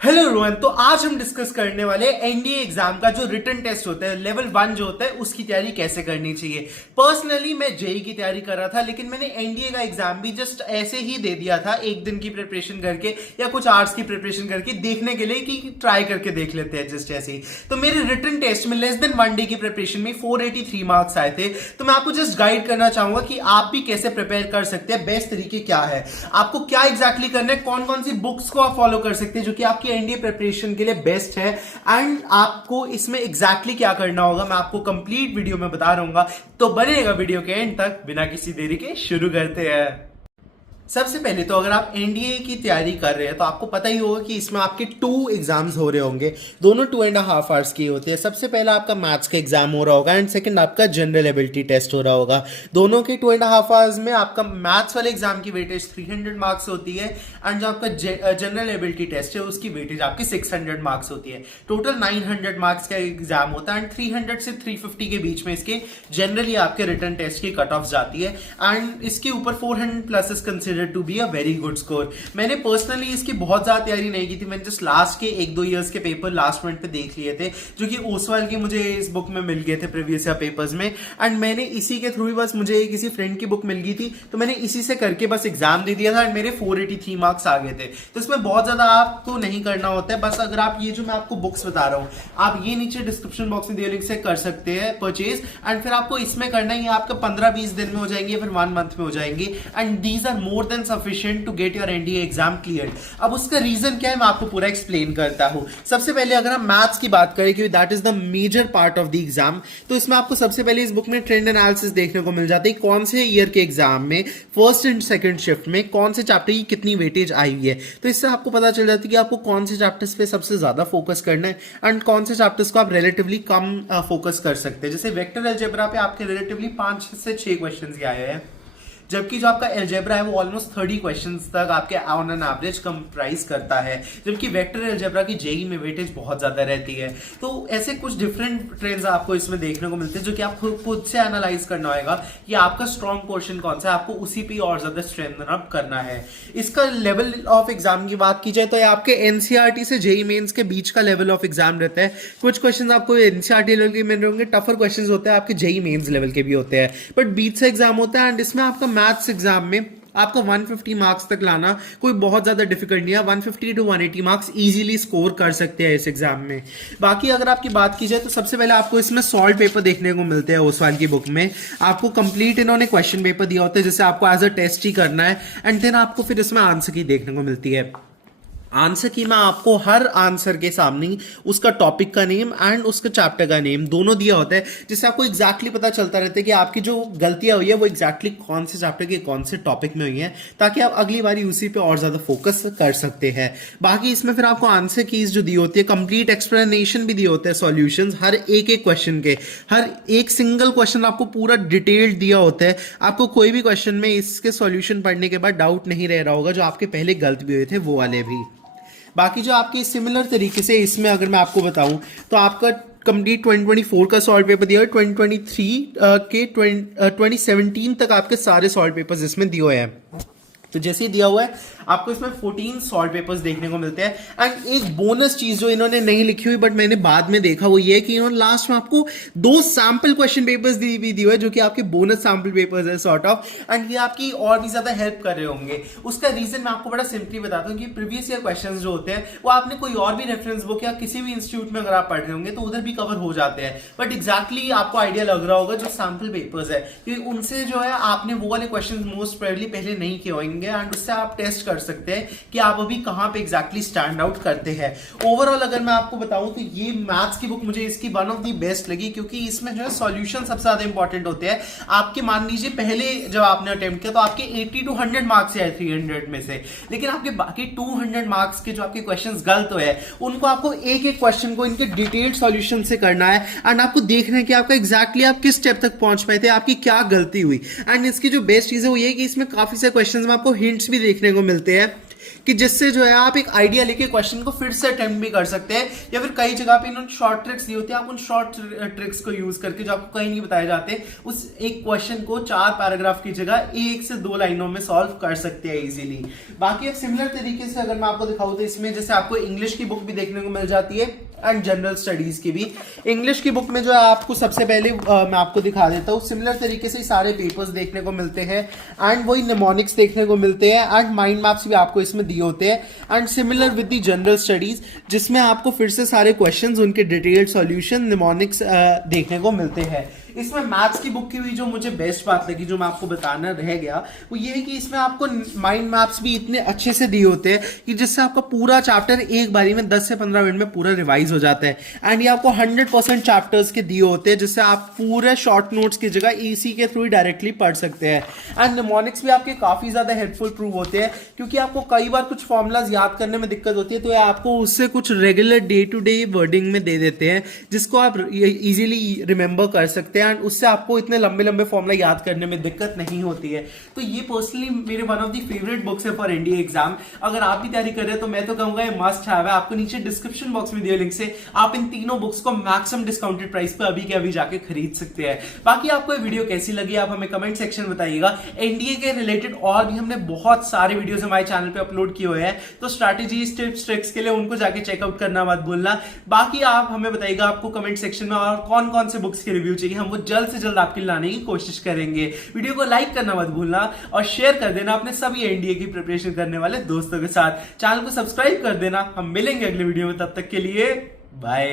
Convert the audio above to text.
Hello Rohan. तो आज हम डिस्कस करने वाले एनडीए एग्जाम का जो रिटन टेस्ट होता है लेवल 1 जो होता है उसकी तैयारी कैसे करनी चाहिए। पर्सनली मैं जेई की तैयारी कर रहा था, लेकिन मैंने एनडीए का एग्जाम भी जस्ट ऐसे ही दे दिया था, एक दिन की प्रिपरेशन करके या कुछ आवर्स की प्रिपरेशन करके देखने के लिए कि ट्राई करके देख लेते हैं जस्ट ऐसे ही। तो मेरे रिटन टेस्ट में लेस देन 1 डे की प्रिपरेशन में 483 मार्क्स आए थे। तो मैं आपको जस्ट गाइड करना चाहूंगा कि आप भी कैसे प्रिपेयर कर सकते हैं, बेस्ट तरीके क्या है, आपको क्या एग्जैक्टली करना है, कौन कौन सी बुक्स को आप फॉलो कर सकते हैं जो कि आपकी एनडीए प्रिपरेशन के लिए बेस्ट है, एंड आपको इसमें एग्जैक्टली क्या करना होगा मैं आपको कंप्लीट वीडियो में बता रहूंगा। तो बनेगा वीडियो के एंड तक। बिना किसी देरी के शुरू करते हैं। सबसे पहले तो अगर आप एनडीए की तैयारी कर रहे हैं तो आपको पता ही होगा कि इसमें आपके 2 एग्जाम्स हो रहे होंगे, दोनों 2.5 आवर्स की होते हैं। सबसे पहला आपका मैथ्स का एग्जाम हो रहा होगा एंड सेकंड आपका जनरल एबिलिटी टेस्ट हो रहा होगा। दोनों के 2.5 आवर्स में आपका मैथ्स वाले एग्जाम की वेटेज 300 मार्क्स होती है एंड जो आपका जनरल एबिलिटी टेस्ट है उसकी वेटेज आपकी 600 मार्क्स होती है। टोटल 900 मार्क्स का एग्जाम होता है एंड 300 से 350 के बीच में इसके जनरली आपके रिटन टेस्ट की कट ऑफ जाती है एंड इसके ऊपर 400 plus is consider to be a very good score. मैंने पर्सनली इसकी बहुत ज्यादा तैयारी नहीं की थी, मैंने जस्ट लास्ट के 1-2 इयर्स के पेपर लास्ट मिनट पे देख लिए थे जो कि ओसवाल के मुझे इस बुक में मिल गए थे प्रीवियस ईयर पेपर्स में, एंड मैंने इसी के थ्रू ही बस मुझे किसी फ्रेंड की बुक मिल गई थी तो मैंने इसी से करके बस एग्जाम दे दिया था एंड मेरे 483 मार्क्स आ गए थे। तो इसमें बहुत ज्यादा आपको नहीं करना होता है, बस अगर आप ये जो मैं आपको बुक्स बता रहा हूँ आप ये नीचे डिस्क्रिप्शन बॉक्स में दिए लिंक से कर सकते हैं परचेज, एंड फिर आपको इसमें करना है आपका 15-20 दिन में हो जाएंगे, फिर 1 मंथ में हो जाएंगे and these are more than sufficient to get your NDA exam clear. अब उसका रीजन क्या है मैं आपको पूरा एक्सप्लेन करता हूं। सबसे पहले अगर हम मैथ्स की बात करें कि that is the major part of the exam, तो इसमें आपको सबसे पहले इस बुक में ट्रेंड एनालिसिस देखने को मिल जाता है कौन से ईयर के एग्जाम में फर्स्ट एंड सेकंड शिफ्ट में कौन से चैप्टर की कितनी वेटेज आई हुई है। तो इससे आपको पता चल जाता है कि आपको कौन से चैप्टर्स पे सबसे ज्यादा फोकस करना है एंड कौन से चैप्टर्स को आप रिलेटिवली कम फोकस कर सकते हैं। जैसे वेक्टर अलजेब्रा पे आपके रिलेटिवली 5 से 6 क्वेश्चन ही आए हैं, जबकि जो आपका एल्जेब्रा है वो ऑलमोस्ट 30 क्वेश्चंस तक आपके ऑन एन एवरेज कंप्राइज करता है, जबकि वेक्टर एल्जेब्रा की जेई में वेटेज बहुत ज्यादा रहती है। तो ऐसे कुछ डिफरेंट ट्रेंड्स आपको इसमें देखने को मिलते हैं जो कि आपको खुद से एनालाइज करना होगा कि आपका स्ट्रॉन्ग पोर्शन कौन सा है, आपको उसी पे और ज्यादा स्ट्रेंथन अप करना है। इसका लेवल ऑफ एग्जाम की बात की जाए तो आपके एनसीईआरटी से जेई मेंस के बीच का लेवल ऑफ एग्जाम रहता है। कुछ क्वेश्चन आपको एनसीईआरटी लेवल के मिल रहे होंगे, टफर क्वेश्चन होते हैं आपके जेई मेंस लेवल के भी होते हैं, बट बीच से एग्जाम होता है एंड इसमें आपका मैथ्स एग्जाम में आपको 150 मार्क्स तक लाना कोई बहुत ज्यादा डिफिकल्ट नहीं है। 150 टू 180 मार्क्स इजीली स्कोर कर सकते हैं इस एग्जाम में। बाकी अगर आपकी बात की जाए तो सबसे पहले आपको इसमें सॉल्व पेपर देखने को मिलते हैं ओसवाल की बुक में। आपको कंप्लीट इन्होंने क्वेश्चन पेपर दिया होता है जिसे आपको एज अ टेस्ट ही करना है एंड देन आपको फिर इसमें आंसर की देखने को मिलती है। आंसर की में आपको हर आंसर के सामने उसका टॉपिक का नेम एंड उसका चैप्टर का नेम दोनों दिया होता है, जिससे आपको एग्जैक्टली पता चलता रहता है कि आपकी जो गलतियां हुई है वो एग्जैक्टली कौन से चैप्टर के कौन से टॉपिक में हुई है, ताकि आप अगली बारी उसी पे और ज्यादा फोकस कर सकते हैं। बाकी इसमें फिर आपको आंसर कीज जो दी होती है, कंप्लीट एक्सप्लेनेशन भी दिए होते हैं, सॉल्यूशंस हर एक क्वेश्चन के, हर एक सिंगल क्वेश्चन आपको पूरा डिटेल्ड दिया होता है। आपको कोई भी क्वेश्चन में इसके सॉल्यूशन पढ़ने के बाद डाउट नहीं रह रहा होगा, जो आपके पहले गलत भी हुए थे वो वाले भी। बाकी जो आपके सिमिलर तरीके से इसमें अगर मैं आपको बताऊं तो आपका कंप्लीट 2024 का सॉल्व पेपर दिया है, 2023 के 2017 तक आपके सारे सॉल्व पेपर्स इसमें दिए हुए हैं। तो जैसे ही दिया हुआ है आपको इसमें 14 सॉल्व पेपर्स देखने को मिलते हैं एंड एक बोनस चीज जो इन्होंने नहीं लिखी हुई बट मैंने बाद में देखा वो ये है कि इन्होंने लास्ट में आपको 2 सैंपल क्वेश्चन पेपर्स दी हुए जो कि आपके बोनस सैंपल पेपर्स है सॉर्ट ऑफ, एंड ये आपकी और भी ज्यादा हेल्प कर रहे होंगे। उसका रीजन मैं आपको बड़ा सिंपली बताता हूँ कि प्रीवियस ईयर क्वेश्चन जो होते हैं वो आपने कोई और भी रेफरेंस बुक या किसी भी इंस्टीट्यूट में अगर आप पढ़ रहे होंगे तो उधर भी कवर हो जाते हैं, बट एग्जैक्टली आपको आइडिया लग रहा होगा जो सैंपल पेपर्स है क्योंकि उनसे जो है आपने वो वाले क्वेश्चन मोस्ट प्रोबेबली पहले नहीं किए होंगे एंड उससे आप टेस्ट कर सकते हैं कि आप अभी कहां पे एग्जैक्टली स्टैंड आउट करते हैं। ओवरऑल अगर मैं आपको बताऊं तो ये मैथ्स की बुक मुझे इसकी वन ऑफ द बेस्ट लगी क्योंकि इसमें जो है सॉल्यूशन सबसे ज्यादा इंपॉर्टेंट होते हैं। आपके मान लीजिए पहले जब आपने अटेम्प्ट किया तो आपके 80 टू 100 मार्क्स आए 300 में से, लेकिन आपके बाकी 200 मार्क्स के जो आपके क्वेश्चंस गलत हुए उनको आपको एक एक क्वेश्चन को इनके डिटेल्ड सॉल्यूशन से करना है एंड आपको देखना है कि आपका एग्जैक्टली आप किस स्टेप तक पहुंच पाए थे, आपकी क्या गलती हुई। एंड इसकी जो बेस्ट चीज है वो ये कि इसमें काफी सारे क्वेश्चंस में आपको हिंट्स भी देखने को मिलते हैं कि जिससे जो है आप एक आइडिया लेके क्वेश्चन को फिर से अटेम्प्ट भी कर सकते हैं, या फिर कई जगह पे इन्होंने शॉर्ट ट्रिक्स दी होती है, आप उन शॉर्ट ट्रिक्स को यूज करके जो आपको कहीं नहीं बताए जाते उस एक क्वेश्चन को 4 पैराग्राफ की जगह 1 से 2 लाइनों में सॉल्व कर सकते हैं इजीली। बाकी अब सिमिलर तरीके से अगर मैं आपको दिखाऊं तो इसमें जैसे आपको इंग्लिश की बुक भी देखने को मिल जाती है एंड जनरल स्टडीज की भी। इंग्लिश की बुक में जो है आपको सबसे पहले मैं आपको दिखा देता हूँ, सिमिलर तरीके से सारे पेपर्स देखने को मिलते हैं एंड वही निमोनिक्स देखने को मिलते हैं एंड माइंड मैप्स भी आपको इसमें दिए होते हैं and similar with the general studies, जिसमें आपको फिर से सारे क्वेश्चंस उनके डिटेल्ड सॉल्यूशन निमोनिक्स देखने को मिलते हैं। इसमें मैथ्स की बुक की भी जो मुझे बेस्ट बात लगी, जो मैं आपको बताना रह गया, वो ये है कि इसमें आपको माइंड मैप्स भी इतने अच्छे से दिए होते हैं कि जिससे आपका पूरा चैप्टर एक बारी में 10 से 15 मिनट में पूरा रिवाइज हो जाता है एंड ये आपको 100% चैप्टर्स के दिए होते हैं, जिससे आप पूरे शॉर्ट नोट्स की जगह इसी के थ्रू डायरेक्टली पढ़ सकते हैं। एंड निमोनिक्स भी आपके काफी ज्यादा हेल्पफुल प्रूव होते हैं, क्योंकि आपको कई बार कुछ फॉर्मुलाज याद करने में दिक्कत होती है, तो ये आपको उससे कुछ regular day to day wording में दे देते हैं, जिसको आप इजीली रिमेंबर कर सकते हैं एंड उससे आपको इतने लंबे लंबे फॉर्मूला याद करने में दिक्कत नहीं होती है। तो ये पर्सनली मेरे one of the favourite books है फॉर एनडीए एग्जाम। अगर आप भी तैयारी कर रहे हैं तो मैं तो कहूंगा ये मस्ट हैव है। आपको नीचे डिस्क्रिप्शन बॉक्स में दिए लिंक से आप इन तीनों बुक्स को मैक्सिमम डिस्काउंटेड प्राइस पे अभी के अभी जाके खरीद सकते हैं। बाकी आपको ये वीडियो कैसी लगी आप हमें कमेंट सेक्शन में बताइएगा। एनडीए के रिलेटेड और भी हमने बहुत सारे वीडियोस हमारे चैनल पे अपलोड किए हुए हैं, तो स्ट्रैटेजीज टिप्स ट्रिक्स के लिए उनको जाके चेकआउट करना मत भूलना। बाकी आप हमें बताइएगा आपको कमेंट सेक्शन में और कौन कौन से बुक्स के रिव्यू चाहिए, हम वो जल्द से जल्द आपके लाने की कोशिश करेंगे। वीडियो को लाइक करना मत भूलना और शेयर कर देना अपने सभी एनडीए की प्रिपरेशन करने वाले दोस्तों के साथ। चैनल को सब्सक्राइब कर देना। हम मिलेंगे अगले वीडियो में, तब तक के लिए बाय।